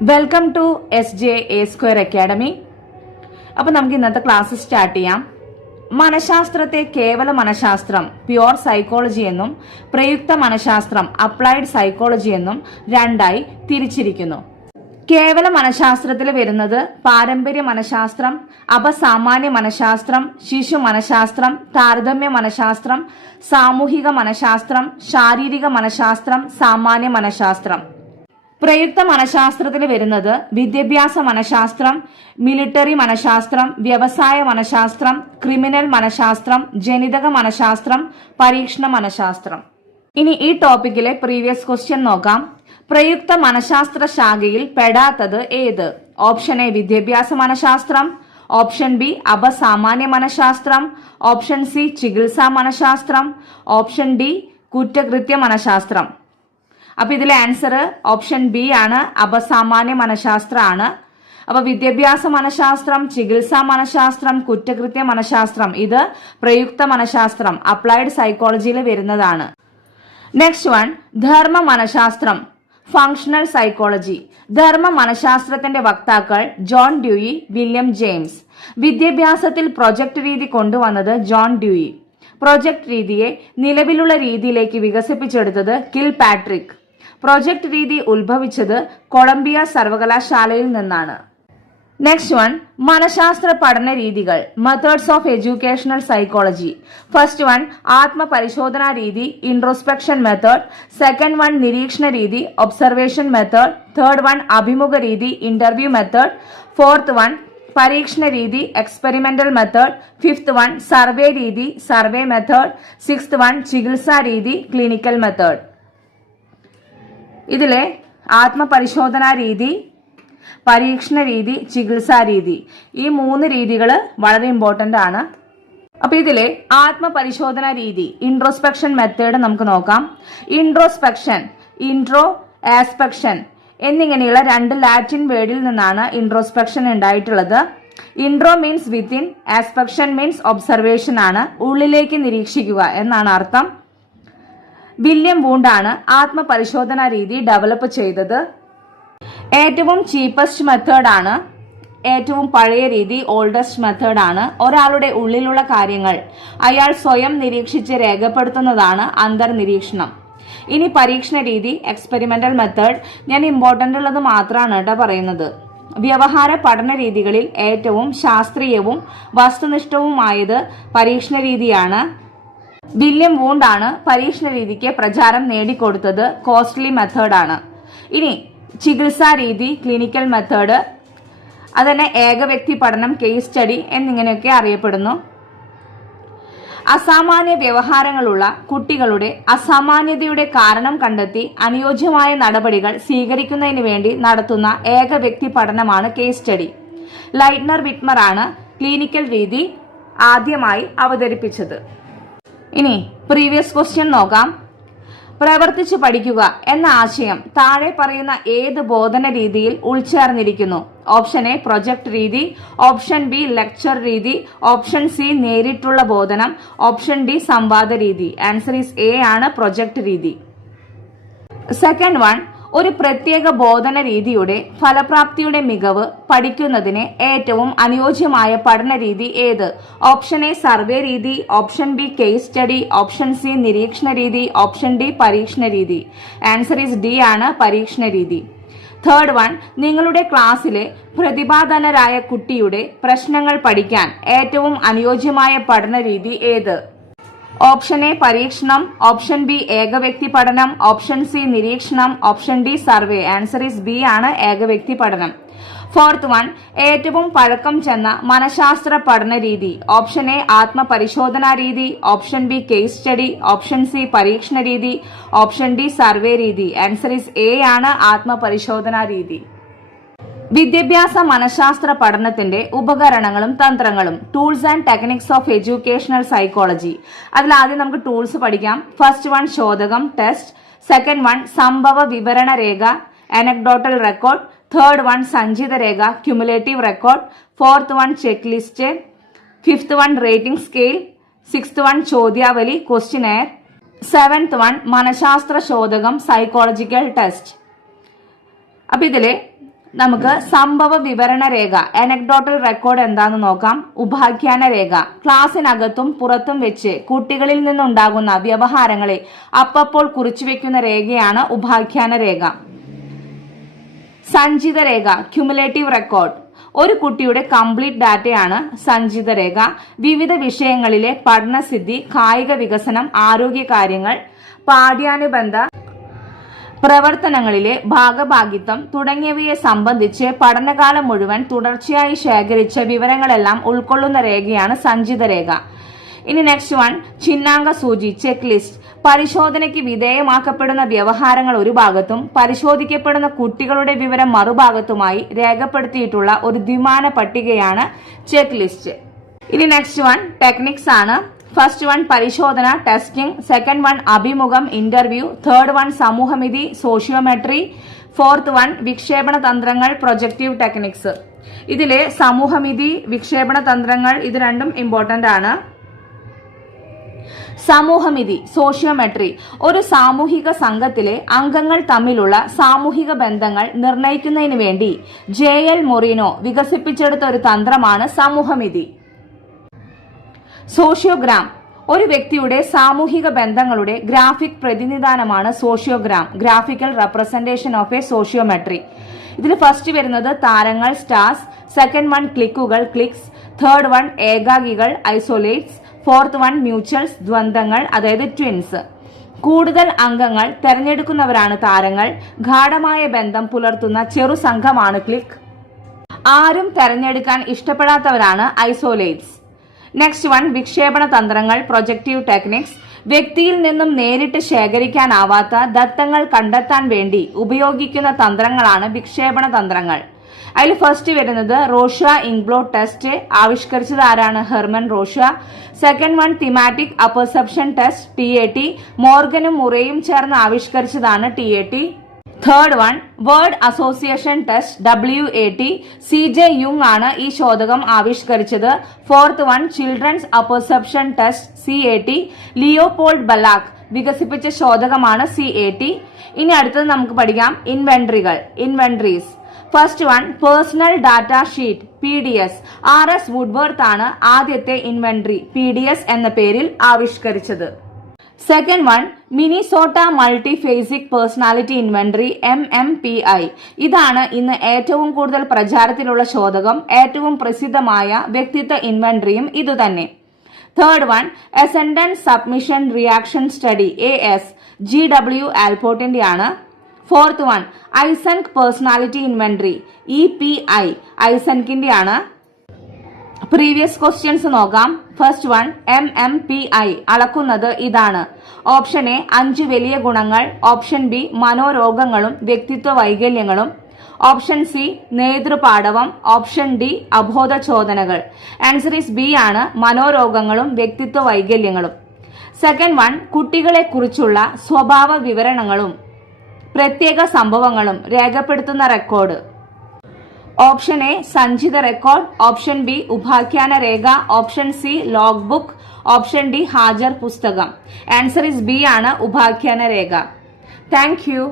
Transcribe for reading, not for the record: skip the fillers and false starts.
Welcome to SJ academy. അപ്പോൾ നമുക്ക് ഇന്നത്തെ ക്ലാസ് സ്റ്റാർട്ട് ചെയ്യാം. മനഃശാസ്ത്രത്തെ കേവല മനഃശാസ്ത്രം പ്യുവർ സൈക്കോളജി എന്നും പ്രയുക്ത മനഃശാസ്ത്രം അപ്ലൈഡ് സൈക്കോളജി എന്നും രണ്ടായി തിരിച്ചിരിക്കുന്നു. കേവല മനഃശാസ്ത്രത്തിൽ വരുന്നത് പാരമ്പര്യ മനഃശാസ്ത്രം, അപസാമാന്യ മനഃശാസ്ത്രം, ശിശു മനഃശാസ്ത്രം, താരതമ്യ മനഃശാസ്ത്രം, സാമൂഹിക മനഃശാസ്ത്രം, ശാരീരിക മനഃശാസ്ത്രം, സാമാന്യ മനഃശാസ്ത്രം. പ്രയുക്ത മനഃശാസ്ത്രത്തിൽ വരുന്നത് വിദ്യാഭ്യാസ മനഃശാസ്ത്രം, മിലിറ്ററി മനഃശാസ്ത്രം, വ്യവസായ മനഃശാസ്ത്രം, ക്രിമിനൽ മനഃശാസ്ത്രം, ജനിതക മനഃശാസ്ത്രം, പരീക്ഷണ മനഃശാസ്ത്രം. ഇനി ഈ ടോപ്പിക്കിലെ പ്രീവിയസ് ക്വസ്റ്റ്യൻ നോക്കാം. പ്രയുക്ത മനഃശാസ്ത്ര ശാഖയിൽ പെടാത്തത് ഏത്? ഓപ്ഷൻ എ വിദ്യാഭ്യാസ മനഃശാസ്ത്രം, ഓപ്ഷൻ ബി അപസാമാന്യ മനഃശാസ്ത്രം, ഓപ്ഷൻ സി ചികിത്സാ മനഃശാസ്ത്രം, ഓപ്ഷൻ ഡി കുറ്റകൃത്യ മനഃശാസ്ത്രം. അപ്പൊ ഇതിലെ ആൻസർ ഓപ്ഷൻ ബി ആണ്, അപസാമാന്യ മനഃശാസ്ത്രമാണ്. അപ്പൊ വിദ്യാഭ്യാസ മനഃശാസ്ത്രം, ചികിത്സാ മനഃശാസ്ത്രം, കുറ്റകൃത്യ മനഃശാസ്ത്രം ഇത് പ്രയുക്ത മനഃശാസ്ത്രം അപ്ലൈഡ് സൈക്കോളജിയിൽ വരുന്നതാണ്. നെക്സ്റ്റ് വൺ ധർമ്മ മനഃശാസ്ത്രം ഫങ്ഷണൽ സൈക്കോളജി. ധർമ്മ മനഃശാസ്ത്രത്തിന്റെ വക്താക്കൾ ജോൺ ഡ്യൂയി, വില്യം ജെയിംസ്. വിദ്യാഭ്യാസത്തിൽ പ്രൊജക്ട് രീതി കൊണ്ടുവന്നത് ജോൺ ഡ്യൂയി. പ്രൊജക്ട് രീതിയെ നിലവിലുള്ള രീതിയിലേക്ക് വികസിപ്പിച്ചെടുത്തത് കിൽ പാട്രിക്. പ്രൊജക്ട് രീതി ഉത്ഭവിച്ചത് കൊളംബിയ സർവകലാശാലയിൽ നിന്നാണ്. നെക്സ്റ്റ് വൺ മനഃശാസ്ത്ര പഠന രീതികൾ methods of educational psychology. First one ആത്മപരിശോധനാ രീതി ഇൻട്രോസ്പെക്ഷൻ മെത്തേഡ്. സെക്കൻഡ് വൺ നിരീക്ഷണ രീതി ഒബ്സർവേഷൻ മെത്തേഡ്. തേർഡ് വൺ അഭിമുഖ രീതി ഇന്റർവ്യൂ മെത്തേഡ്. ഫോർത്ത് വൺ പരീക്ഷണ രീതി experimental method. Fifth one survey രീതി സർവേ മെത്തേഡ്. സിക്സ്ത് വൺ ചികിത്സാ രീതി ക്ലിനിക്കൽ മെത്തേഡ്. ഇതിലെ ആത്മപരിശോധനാ രീതി, പരീക്ഷണ രീതി, ചികിത്സാ രീതി ഈ മൂന്ന് രീതികൾ വളരെ ഇമ്പോർട്ടന്റ് ആണ്. അപ്പൊ ഇതിലെ ആത്മപരിശോധനാ രീതി ഇൻട്രോസ്പെക്ഷൻ മെത്തേഡ് നമുക്ക് നോക്കാം. ഇൻട്രോസ്പെക്ഷൻ, ഇൻട്രോ, ആസ്പെക്ഷൻ എന്നിങ്ങനെയുള്ള രണ്ട് ലാറ്റിൻ വേർഡിൽ നിന്നാണ് ഇൻട്രോസ്പെക്ഷൻ ഉണ്ടായിട്ടുള്ളത്. Intro means within, aspection means observation ആണ്, ഉള്ളിലേക്ക് നിരീക്ഷിക്കുക എന്നാണ് അർത്ഥം. വില്യം വൂണ്ടാണ് ആത്മപരിശോധനാ രീതി ഡെവലപ്പ് ചെയ്തത്. ഏറ്റവും ചീപ്പസ്റ്റ് മെത്തേഡ് ആണ്, ഏറ്റവും പഴയ രീതി ഓൾഡസ്റ്റ് മെത്തേഡ് ആണ്. ഒരാളുടെ ഉള്ളിലുള്ള കാര്യങ്ങൾ അയാൾ സ്വയം നിരീക്ഷിച്ച് രേഖപ്പെടുത്തുന്നതാണ് അന്തർനിരീക്ഷണം. ഇനി പരീക്ഷണ രീതി എക്സ്പെരിമെന്റൽ മെത്തേഡ്. ഞാൻ ഇമ്പോർട്ടന്റ് ഉള്ളത് മാത്രമാണ് കേട്ടോ പറയുന്നത്. വ്യവഹാര പഠന രീതികളിൽ ഏറ്റവും ശാസ്ത്രീയവും വസ്തുനിഷ്ഠവുമായത് പരീക്ഷണ രീതിയാണ്. വില്യം വൂണ്ടാണ് പരീക്ഷണ രീതിക്ക് പ്രചാരം നേടിക്കൊടുത്തത്. കോസ്റ്റ്ലി മെത്തേഡാണ്. ഇനി ചികിത്സാ രീതി ക്ലിനിക്കൽ മെത്തേഡ്, അതന്നെ ഏകവ്യക്തി പഠനം കേസ് സ്റ്റഡി എന്നിങ്ങനെയൊക്കെ അറിയപ്പെടുന്നു. അസാമാന്യ വ്യവഹാരങ്ങളുള്ള കുട്ടികളുടെ അസാമാന്യതയുടെ കാരണം കണ്ടെത്തി അനുയോജ്യമായ നടപടികൾ സ്വീകരിക്കുന്നതിന് വേണ്ടി നടത്തുന്ന ഏകവ്യക്തി പഠനമാണ് കേസ് സ്റ്റഡി. ലൈറ്റ്നർ വിറ്റ്മർ ആണ് ക്ലിനിക്കൽ രീതി ആദ്യമായി അവതരിപ്പിച്ചത്. ഇനി പ്രീവിയസ് ക്വസ്റ്റ്യൻ നോക്കാം. പ്രവർത്തിച്ചു പഠിക്കുക എന്ന ആശയം താഴെ പറയുന്ന ഏത് ബോധന രീതിയിൽ ഉൾച്ചേർന്നിരിക്കുന്നു? ഓപ്ഷൻ എ പ്രൊജക്ട് രീതി, ഓപ്ഷൻ ബി ലെക്ചർ രീതി, ഓപ്ഷൻ സി നേരിട്ടുള്ള ബോധനം, ഓപ്ഷൻ ഡി സംവാദ രീതി. ആൻസർ ഈസ് എ ആണ്, പ്രൊജക്ട് രീതി. സെക്കൻഡ് വൺ ഒരു പ്രത്യേക ബോധന രീതിയുടെ ഫലപ്രാപ്തിയുടെ മികവ് പഠിക്കുന്നതിന് ഏറ്റവും അനുയോജ്യമായ പഠന രീതി ഏത്? ഓപ്ഷൻ എ സർവേ രീതി, option B case study, option C നിരീക്ഷണ രീതി, ഓപ്ഷൻ ഡി പരീക്ഷണ രീതി. ആൻസർ ഈസ് ഡി ആണ്, പരീക്ഷണ രീതി. തേർഡ് വൺ നിങ്ങളുടെ ക്ലാസ്സിലെ പ്രതിഭാധനരായ കുട്ടിയുടെ പ്രശ്നങ്ങൾ പഠിക്കാൻ ഏറ്റവും അനുയോജ്യമായ പഠന രീതി ഏത്? ഓപ്ഷൻ എ പരീക്ഷണം, ഓപ്ഷൻ ബി ഏകവ്യക്തി പഠനം, ഓപ്ഷൻ സി നിരീക്ഷണം, option D survey. Answer is B ആണ്, ഏകവ്യക്തി പഠനം. ഫോർത്ത് വൺ ഏറ്റവും പഴക്കം ചെന്ന മനഃശാസ്ത്ര പഠന രീതി. ഓപ്ഷൻ എ ആത്മപരിശോധനാ രീതി, option B case study, option C പരീക്ഷണ രീതി, ഓപ്ഷൻ ഡി സർവേ രീതി. ആൻസർ ഈസ് എ ആണ്, ആത്മപരിശോധനാ രീതി. വിദ്യാഭ്യാസ മനഃശാസ്ത്ര പഠനത്തിന്റെ ഉപകരണങ്ങളും തന്ത്രങ്ങളും tools and techniques of educational psychology. അതിൽ ആദ്യം നമുക്ക് ടൂൾസ് പഠിക്കാം. ഫസ്റ്റ് വൺ ശോധകം ടെസ്റ്റ്, സെക്കൻഡ് വൺ സംഭവ വിവരണ രേഖ അനക്ഡോട്ടൽ റെക്കോർഡ്, തേർഡ് വൺ സഞ്ചിത രേഖ cumulative record, fourth one check list, fifth one rating scale, sixth one ചോദ്യാവലി ക്വസ്റ്റ്യനെയർ, സെവൻത് വൺ മനഃശാസ്ത്ര ശോധകം സൈക്കോളജിക്കൽ ടെസ്റ്റ്. അപ്പൊ ഇതില് നമുക്ക് സംഭവ വിവരണ രേഖ അനക്ഡോട്ടൽ റെക്കോർഡ് എന്താന്ന് നോക്കാം. ഉപാഖ്യാന രേഖ ക്ലാസ്സിനകത്തും പുറത്തും വെച്ച് കുട്ടികളിൽ നിന്നുണ്ടാകുന്ന വ്യവഹാരങ്ങളെ അപ്പപ്പോൾ കുറിച്ചുവെക്കുന്ന രേഖയാണ് ഉപാഖ്യാന രേഖ. സഞ്ചിത രേഖ ക്യുമുലേറ്റീവ് റെക്കോർഡ് ഒരു കുട്ടിയുടെ കംപ്ലീറ്റ് ഡാറ്റയാണ് സഞ്ചിത രേഖ. വിവിധ വിഷയങ്ങളിലെ പഠനസിദ്ധി, കായിക വികസനം, ആരോഗ്യകാര്യങ്ങൾ, പാഠ്യാനുബന്ധ പ്രവർത്തനങ്ങളിലെ ഭാഗഭാഗിത്വം തുടങ്ങിയവയെ സംബന്ധിച്ച് പഠനകാലം മുഴുവൻ തുടർച്ചയായി ശേഖരിച്ച വിവരങ്ങളെല്ലാം ഉൾക്കൊള്ളുന്ന രേഖയാണ് സഞ്ചിത രേഖ. ഇനി നെക്സ്റ്റ് വൺ, ചിഹ്നാങ്ക സൂചി ചെക്ക് ലിസ്റ്റ്. പരിശോധനയ്ക്ക് വിധേയമാക്കപ്പെടുന്ന വ്യവഹാരങ്ങൾ ഒരു ഭാഗത്തും പരിശോധിക്കപ്പെടുന്ന കുട്ടികളുടെ വിവരം മറുഭാഗത്തുമായി രേഖപ്പെടുത്തിയിട്ടുള്ള ഒരു ദ്വിമാന പട്ടികയാണ് ചെക്ക് ലിസ്റ്റ്. ഇനി നെക്സ്റ്റ് വൺ ടെക്നിക്സ് ആണ്. ഫസ്റ്റ് വൺ പരിശോധന ടെസ്റ്റിംഗ്, സെക്കൻഡ് വൺ അഭിമുഖം ഇന്റർവ്യൂ, തേർഡ് വൺ സമൂഹമിതി സോഷ്യോമെട്രി, ഫോർത്ത് വൺ വിക്ഷേപണ തന്ത്രങ്ങൾ പ്രൊജക്റ്റീവ് ടെക്നിക്സ്. ഇതിലെ സമൂഹമിതി, വിക്ഷേപണ തന്ത്രങ്ങൾ ഇത് രണ്ടും ഇമ്പോർട്ടന്റ് ആണ്. സമൂഹമിതി സോഷ്യോമെട്രി ഒരു സാമൂഹിക സംഘത്തിലെ അംഗങ്ങൾ തമ്മിലുള്ള സാമൂഹിക ബന്ധങ്ങൾ നിർണയിക്കുന്നതിന് വേണ്ടി JL മൊറീനോ വികസിപ്പിച്ചെടുത്ത ഒരു തന്ത്രമാണ് സമൂഹമിതി. സോഷ്യോഗ്രാം ഒരു വ്യക്തിയുടെ സാമൂഹിക ബന്ധങ്ങളുടെ ഗ്രാഫിക് പ്രതിനിധാനമാണ് sociogram, graphical representation of a sociometry. ഇതിൽ ഫസ്റ്റ് വരുന്നത് താരങ്ങൾ സ്റ്റാർസ്, സെക്കൻഡ് വൺ ക്ലിക്കുകൾ ക്ലിക്സ്, തേർഡ് വൺ ഏകാകികൾ ഐസോലേറ്റ്സ്, ഫോർത്ത് വൺ മ്യൂച്വൽസ് ദ്വന്ദ്ങ്ങൾ അതായത് ട്വിൻസ്. കൂടുതൽ അംഗങ്ങൾ തെരഞ്ഞെടുക്കുന്നവരാണ് താരങ്ങൾ. ഗാഢമായ ബന്ധം പുലർത്തുന്ന ചെറു സംഘമാണ് ക്ലിക്ക്. ആരും തെരഞ്ഞെടുക്കാൻ ഇഷ്ടപ്പെടാത്തവരാണ് ഐസോലേറ്റ്സ്. നെക്സ്റ്റ് വൺ വിക്ഷേപണ തന്ത്രങ്ങൾ പ്രൊജക്റ്റീവ് ടെക്നിക്സ്. വ്യക്തിയിൽ നിന്നും നേരിട്ട് ശേഖരിക്കാനാവാത്ത ദത്തങ്ങൾ കണ്ടെത്താൻ വേണ്ടി ഉപയോഗിക്കുന്ന തന്ത്രങ്ങളാണ് വിക്ഷേപണ തന്ത്രങ്ങൾ. അതിൽ ഫസ്റ്റ് വരുന്നത് റോഷ ഇംഗ്ബ്ലോട്ട് ടെസ്റ്റ്, ആവിഷ്കരിച്ചത് ആരാണ്? Hermann Rorschach. Second one thematic apperception test TAT, മോർഗനും മുറേയും ചേർന്ന് ആവിഷ്കരിച്ചതാണ് TAT. Third one word association test WAT, CJ യുങ് ആണ് ഈ ശോധകം ആവിഷ്കരിച്ചത്. Fourth one children's apperception test CAT, Leopold Bellak വികസിപ്പിച്ച ശോധകമാണ് CAT. ഇനി അടുത്തത് നമുക്ക് പഠിക്കാം inventories. First one personal data sheet PDS, RS Woodworth ആണ് ആദ്യത്തെ ഇൻവെന്ററി PDS എന്ന പേരിൽ ആവിഷ്കരിച്ചത്. Second one Minnesota multiphasic personality inventory MMPI. ഇതാണ് ഇന്ന് ഏറ്റവും കൂടുതൽ പ്രചാരത്തിലുള്ള ശോധകം. ഏറ്റവും പ്രസിദ്ധമായ വ്യക്തിത്വ ഇൻവെന്ററിയും ഇതുതന്നെ. Third one ascendant submission reaction study AS, GW ആൽപോർട്ടിന്റെ ആണ്. Fourth one Eysenck personality inventory EPI, ഐസൻകിന്റെ ആണ്. പ്രീവിയസ് ക്വസ്റ്റ്യൻസ് നോക്കാം. ഫസ്റ്റ് വൺ MMPI അളക്കുന്നത് ഇതാണ്. ഓപ്ഷൻ എ 5 വലിയ ഗുണങ്ങൾ, ഓപ്ഷൻ ബി മനോരോഗങ്ങളും വ്യക്തിത്വ വൈകല്യങ്ങളും, ഓപ്ഷൻ സി നേതൃപാടവം, ഓപ്ഷൻ ഡി അബോധചോദനകൾ. ആൻസർ ഈസ് ബി ആണ്, മനോരോഗങ്ങളും വ്യക്തിത്വ വൈകല്യങ്ങളും. സെക്കൻഡ് വൺ കുട്ടികളെ കുറിച്ചുള്ള സ്വഭാവ വിവരണങ്ങളും പ്രത്യേക സംഭവങ്ങളും രേഖപ്പെടുത്തുന്ന റെക്കോർഡ്. ഓപ്ഷൻ എ സഞ്ചിത റെക്കോർഡ്, ഓപ്ഷൻ ബി ഉപാഖ്യാന രേഖ, option C log book, option D ഹാജർ പുസ്തകം. ആൻസർ ഇസ് ബി ആണ്, ഉപാഖ്യാന രേഖ. Thank you.